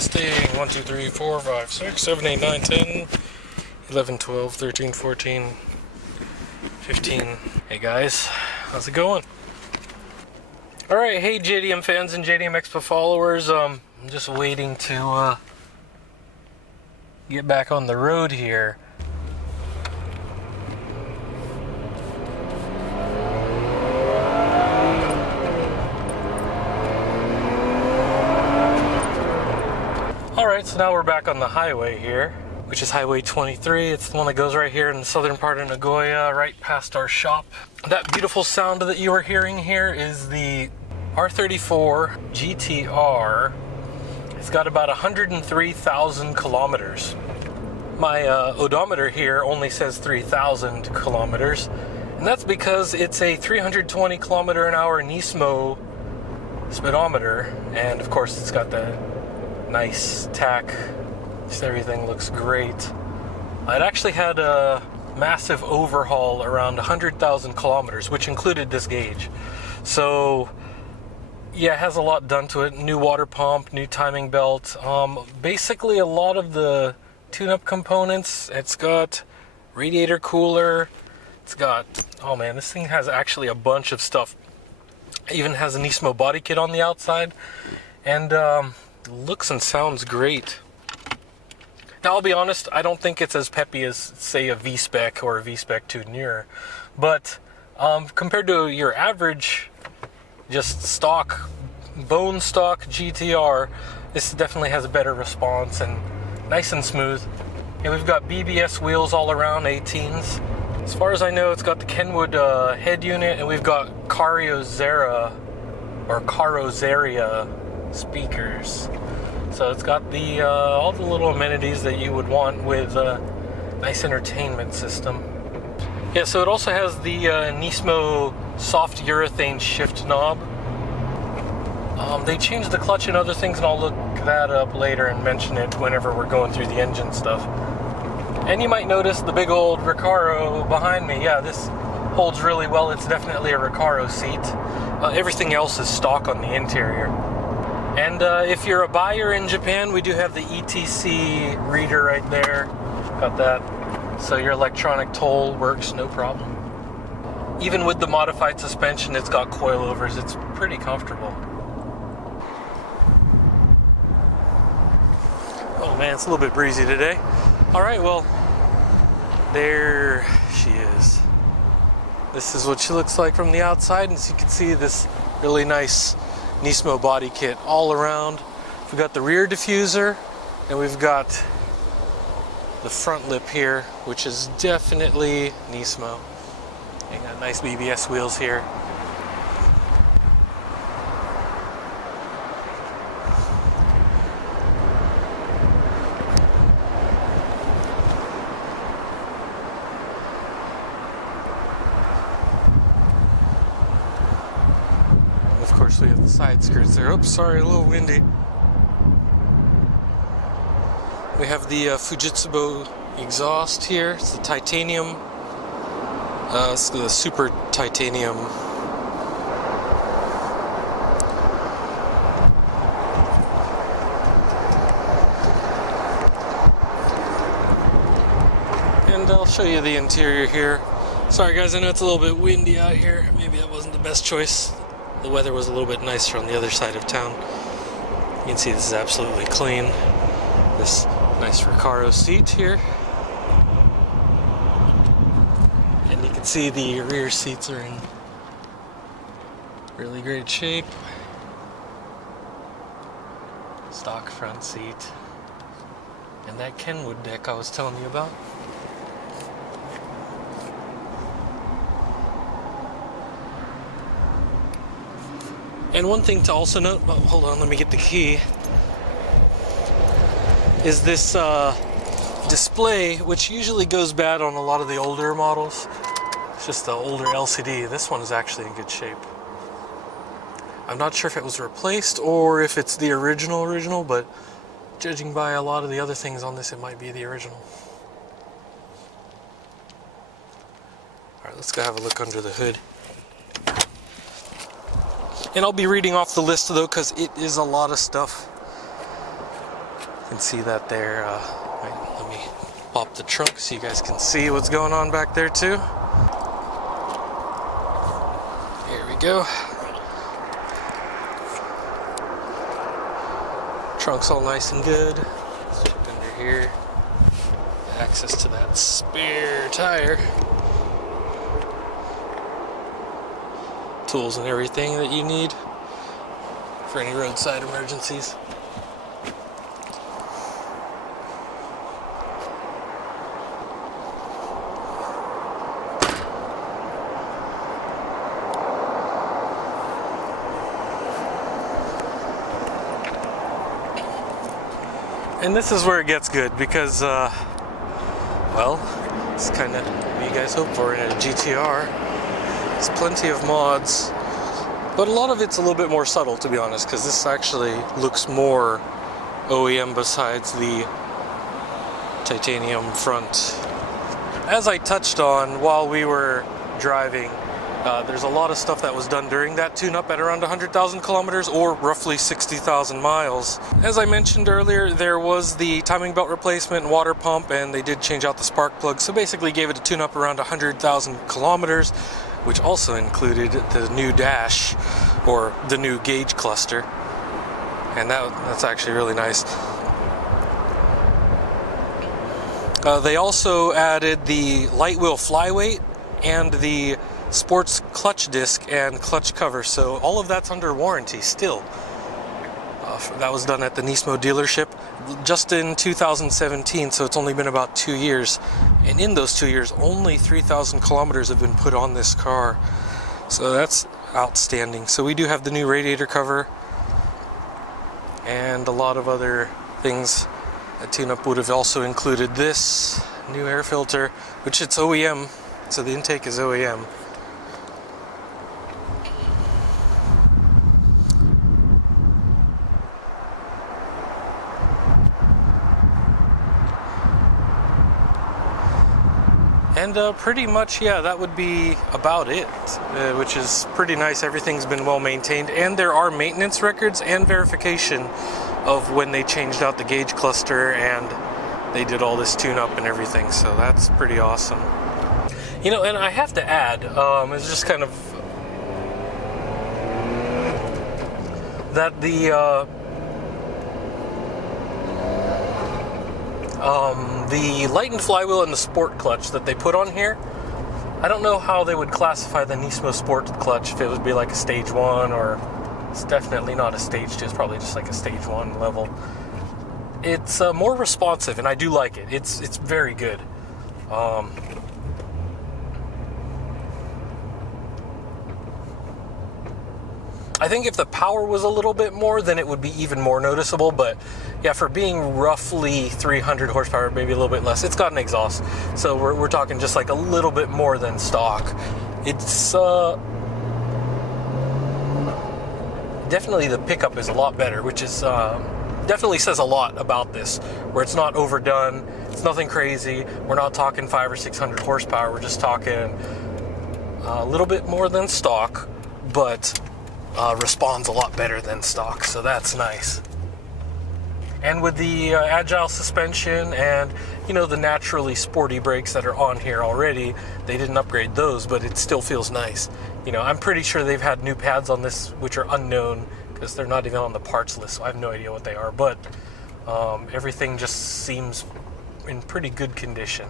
Testing 1, 2, 3, 4, 5, 6, 7, 8, 9, 10, 11, 12, 13, 14, 15. Hey guys, how's it going? Alright, hey JDM fans and JDM EXPO followers. I'm just waiting to get back on the road here. Alright, so now we're back on the highway here, which is Highway 23. It's the one that goes right here in the southern part of Nagoya, right past our shop. That beautiful sound that you are hearing here is the R34 GTR. It's got about 103,000 kilometers. My odometer here only says 3,000 kilometers, and that's because it's a 320 kilometer an hour Nismo speedometer, and of course it's got the nice tack. Just everything looks great. It actually had a massive overhaul around 100,000 kilometers, which included this gauge. So yeah, it has a lot done to it. New water pump, new timing belt, basically a lot of the tune-up components. It's got radiator cooler, it's got, oh man, this thing has actually a bunch of stuff. It even has a Nismo body kit on the outside, and looks and sounds great. Now I'll be honest, I don't think it's as peppy as, say, a V-Spec or a V-Spec Tuned, but compared to your average just stock, bone stock GTR, this definitely has a better response and nice and smooth. And we've got BBS wheels all around, 18s. As far as I know, it's got the Kenwood head unit, and we've got Carrozzeria speakers. So it's got the all the little amenities that you would want with a nice entertainment system. Yeah, so it also has the Nismo soft urethane shift knob. They changed the clutch and other things, and I'll look that up later and mention it whenever we're going through the engine stuff. And you might notice the big old Recaro behind me. Yeah, this holds really well. It's definitely a Recaro seat. Everything else is stock on the interior. And if you're a buyer in Japan, we do have the ETC reader right there. Got that. So your electronic toll works no problem. Even with the modified suspension, it's got coilovers. It's pretty comfortable. Oh man, it's a little bit breezy today. All right, well, there she is. This is what she looks like from the outside, and as you can see, this really nice Nismo body kit all around. We've got the rear diffuser, and we've got the front lip here, which is definitely Nismo. And got nice BBS wheels here. Of course, we have the side skirts there. Oops, sorry, a little windy. We have the Fujitsu exhaust here. It's the titanium. It's the super titanium. And I'll show you the interior here. Sorry guys, I know it's a little bit windy out here. Maybe that wasn't the best choice. The weather was a little bit nicer on the other side of town. You can see this is absolutely clean. This nice Recaro seat here. And you can see the rear seats are in really great shape. Stock front seat. And that Kenwood deck I was telling you about. And one thing to also note, oh, hold on, let me get the key, is this display, which usually goes bad on a lot of the older models. It's just the older LCD. This one is actually in good shape. I'm not sure if it was replaced or if it's the original, but judging by a lot of the other things on this, it might be the original. Alright, let's go have a look under the hood. And I'll be reading off the list though, because it is a lot of stuff. can see that there. Let me pop the trunk so you guys can see what's going on back there too. Here we go. Trunk's all nice and good. Let's check under here. Access to that spare tire. Tools and everything that you need for any roadside emergencies. And this is where it gets good because, well, it's kind of what you guys hope for in a GTR. There's plenty of mods, but a lot of it's a little bit more subtle, to be honest, because this actually looks more OEM besides the titanium front. As I touched on while we were driving, there's a lot of stuff that was done during that tune-up at around 100,000 kilometers or roughly 60,000 miles. As I mentioned earlier, there was the timing belt replacement and water pump, and they did change out the spark plug, so basically gave it a tune-up around 100,000 kilometers, which also included the new dash, or the new gauge cluster, and that's actually really nice. They also added the light wheel flyweight and the sports clutch disc and clutch cover, so all of that's under warranty still. That was done at the Nismo dealership just in 2017, so it's only been about 2 years, and in those 2 years only 3,000 kilometers have been put on this car, so that's outstanding. So we do have the new radiator cover and a lot of other things. A tune-up would have also included this new air filter, which it's OEM, so the intake is OEM. And pretty much, yeah, that would be about it, which is pretty nice. Everything's been well maintained, and there are maintenance records and verification of when they changed out the gauge cluster and they did all this tune-up and everything, so that's pretty awesome. You know, and I have to add, it's just kind of that the lightened flywheel and the sport clutch that they put on here, I don't know how they would classify the Nismo Sport clutch, if it would be like a stage 1 or it's definitely not a stage 2, it's probably just like a stage 1 level. It's more responsive, and I do like it. It's very good. I think if the power was a little bit more, then it would be even more noticeable, but yeah, for being roughly 300 horsepower, maybe a little bit less, it's got an exhaust, so we're talking just like a little bit more than stock. It's definitely the pickup is a lot better, which is definitely says a lot about this, where it's not overdone, it's nothing crazy, we're not talking 500 or 600 horsepower, we're just talking a little bit more than stock, but responds a lot better than stock, so that's nice. And with the agile suspension and, you know, the naturally sporty brakes that are on here already, they didn't upgrade those, but it still feels nice. You know, I'm pretty sure they've had new pads on this which are unknown because they're not even on the parts list, so I have no idea what they are, but everything just seems in pretty good condition.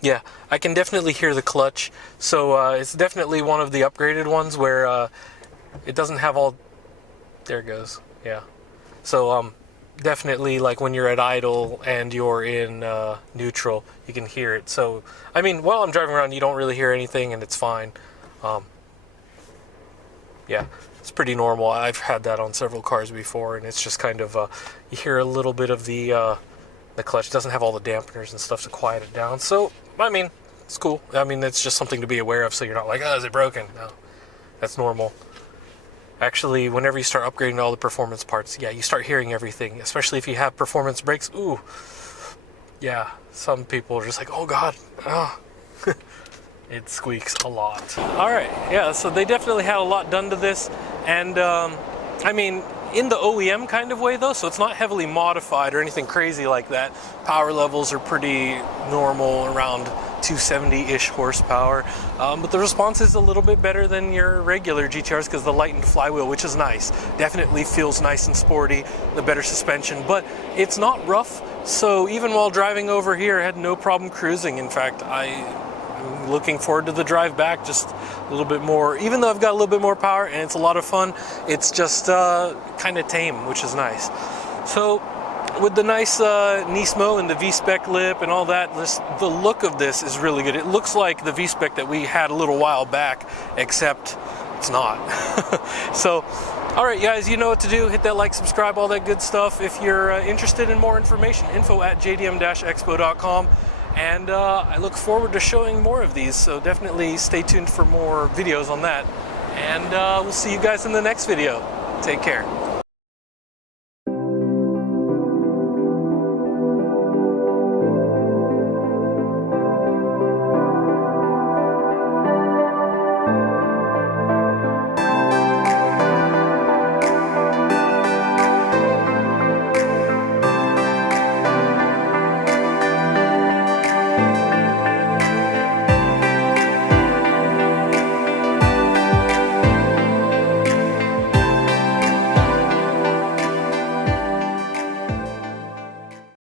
Yeah, I can definitely hear the clutch, so it's definitely one of the upgraded ones where it doesn't have all... There it goes, yeah. So definitely, like when you're at idle and you're in neutral, you can hear it. So, I mean, while I'm driving around, you don't really hear anything, and it's fine. Yeah, it's pretty normal. I've had that on several cars before, and it's just kind of, you hear a little bit of the clutch. It doesn't have all the dampeners and stuff to quiet it down. So, I mean, it's cool. I mean, it's just something to be aware of, so you're not like, oh, is it broken? No, that's normal. Actually, whenever you start upgrading all the performance parts, yeah, you start hearing everything, especially if you have performance brakes. Ooh, yeah, some people are just like, oh God, oh. it squeaks a lot. All right, yeah, so they definitely had a lot done to this, and I mean, in the OEM kind of way though, so it's not heavily modified or anything crazy like that. Power levels are pretty normal, around 270-ish horsepower, but the response is a little bit better than your regular GTRs because the lightened flywheel, which is nice. Definitely feels nice and sporty, the better suspension, but it's not rough, so even while driving over here, I had no problem cruising. In fact, I'm looking forward to the drive back just a little bit more. Even though I've got a little bit more power and it's a lot of fun, it's just kind of tame, which is nice. So with the nice Nismo and the V-Spec lip and all that, the look of this is really good. It looks like the V-Spec that we had a little while back, except it's not. So, all right, guys, you know what to do. Hit that like, subscribe, all that good stuff. If you're interested in more information, info@jdm-expo.com. And I look forward to showing more of these, so definitely stay tuned for more videos on that. And we'll see you guys in the next video. Take care.